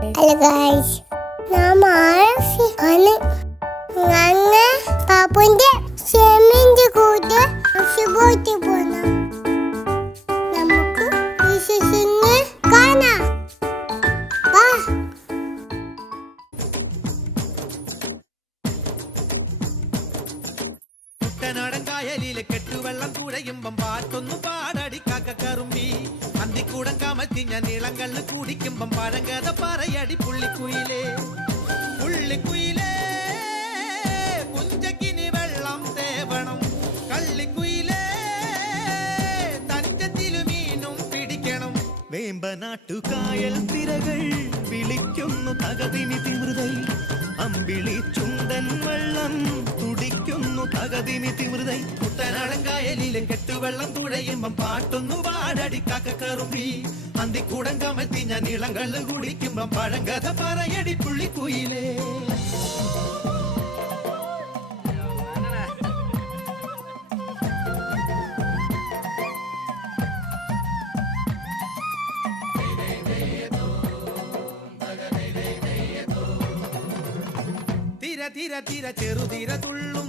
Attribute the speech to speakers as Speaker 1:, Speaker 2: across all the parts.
Speaker 1: Hello guys ഞാൻ മാനസി ആണ് പാപ്പുന്റെ പാപ്പുന്റെ കൂട്ട് കൂടെ പോയിട്ട് പോന്ന
Speaker 2: കുട്ടനാടൻ കായലിലെ കെട്ടുവെള്ളം കുഴയുമ്പം പാട്ടൊന്നു പാടടി കാക്കറുമ്പി. അന്തിക്കൂടം കമത്തി ഞാൻ നീളം ഇളങ്കള്ള് കുടിക്കുമ്പം പഴങ്കഥ പറയടി പുള്ളിക്കുയിലേ. പുള്ളിക്കുയിലേ കുഞ്ചക്കിനി വെള്ളം തേവണം. കള്ളിക്കുയിലേ തഞ്ചത്തിലു മീനും പിടിക്കണം. വേമ്പനാട്ടുകായൽ തിരകൾ വിളിക്കുന്നു തകതിനി തിമൃതൈ അമ്പിളി ചുണ്ടൻ വെള്ളം തകതിനി തിമൃതൈ കുട്ടനാടൻ കായലിലെ കെട്ടുവെള്ളം തുഴയുമ്പം പാട്ടൊന്നു പാടടി കാക്കക്കറുമ്പി. അന്തിക്കൂടം കമത്തി ഞാൻ ഇളങ്കള്ള് കുടിക്കുമ്പം പഴങ്കഥ പറയടി പുള്ളിക്കുയിലേ. തിര തിര തിര ചെറുതിര തുള്ളും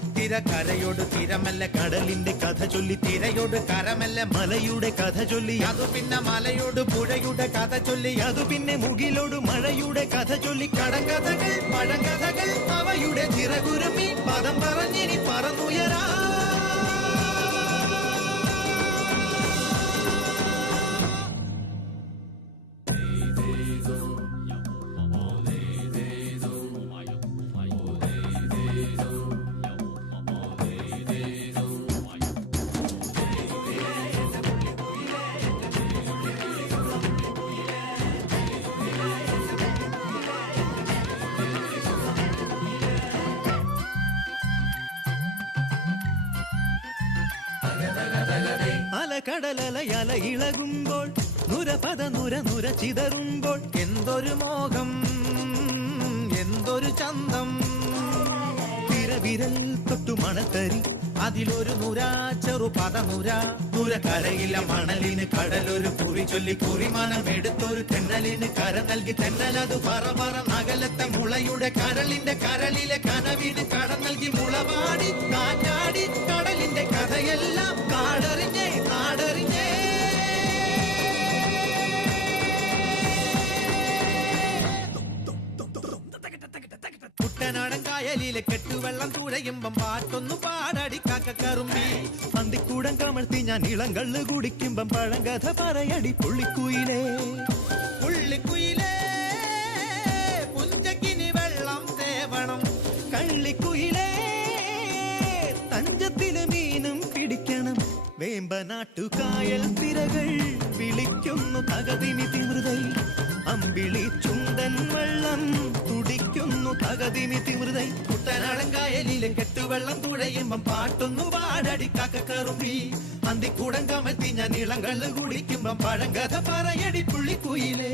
Speaker 2: തിര കരയോട് തിരമല്ല കടലിന്റെ കഥ ചൊല്ലി തിരയോട് കരമല്ല മലയുടെ കഥ ചൊല്ലി. അതു പിന്നെ മലയോട് പുഴയുടെ കഥ ചൊല്ലി അതു പിന്നെ മുകിലോട് മഴയുടെ കഥ ചൊല്ലി. കടങ്കഥകൾ പഴങ്കഥകൾ അവയുടെ ചിറകുരുമി പദം പറഞ്ഞിനി പറന്നുയരാ. അലകടലലയല ഇളകുമ്പോൾ നുരപദ നുര നുര ചിതറുമ്പോൾ എന്തൊരു മോഹം എന്തൊരു ചന്തം. വിരവിരൽ തൊട്ടു മണത്തരി അതിലൊരു നുര ചെറു പദ നുര. നുര കരയില്ല മണലിന് കടലൊരു കുറി ചൊല്ലി കുറിമണം എടുത്തൊരു തെന്നലിന് കര നൽകി തെന്നലത് പറ പറ നഗലത്തെ മുളയുടെ കരളിന്റെ കരളിലെ കനവിന് കട നൽകി മുളപാടി കാറ്റാടി കുട്ടനാടൻ കായലിലെ കെട്ടുവെള്ളം തുഴയുമ്പം പാട്ടൊന്നു പാടടി കാക്കക്കറുമ്പി പന്തിക്കൂടം കമഴ്ത്തി ഞാൻ ഇളങ്കള്ള് കുടിക്കുമ്പം പഴങ്കഥ പറയടി പുള്ളിക്കുയിലേ. വേമ്പനാട്ടുകായൽ തിരകൾ വിളിക്കുന്നു തകതിനി തിമൃതൈ അമ്പിളി ചുണ്ടൻ വെള്ളം തുടിക്കുന്നു തകതിനി തിമൃതൈ കുട്ടനാടൻ കായലിലെ കെട്ടുവെള്ളം തുഴയുമ്പം പാട്ടൊന്നു പാടടി കാക്കക്കറുമ്പി. അന്തിക്കൂടം കമത്തി ഞാൻ ഇളങ്കള്ള് കുടിക്കുമ്പം പഴങ്കഥ പറയടി പുള്ളിക്കുയിലേ.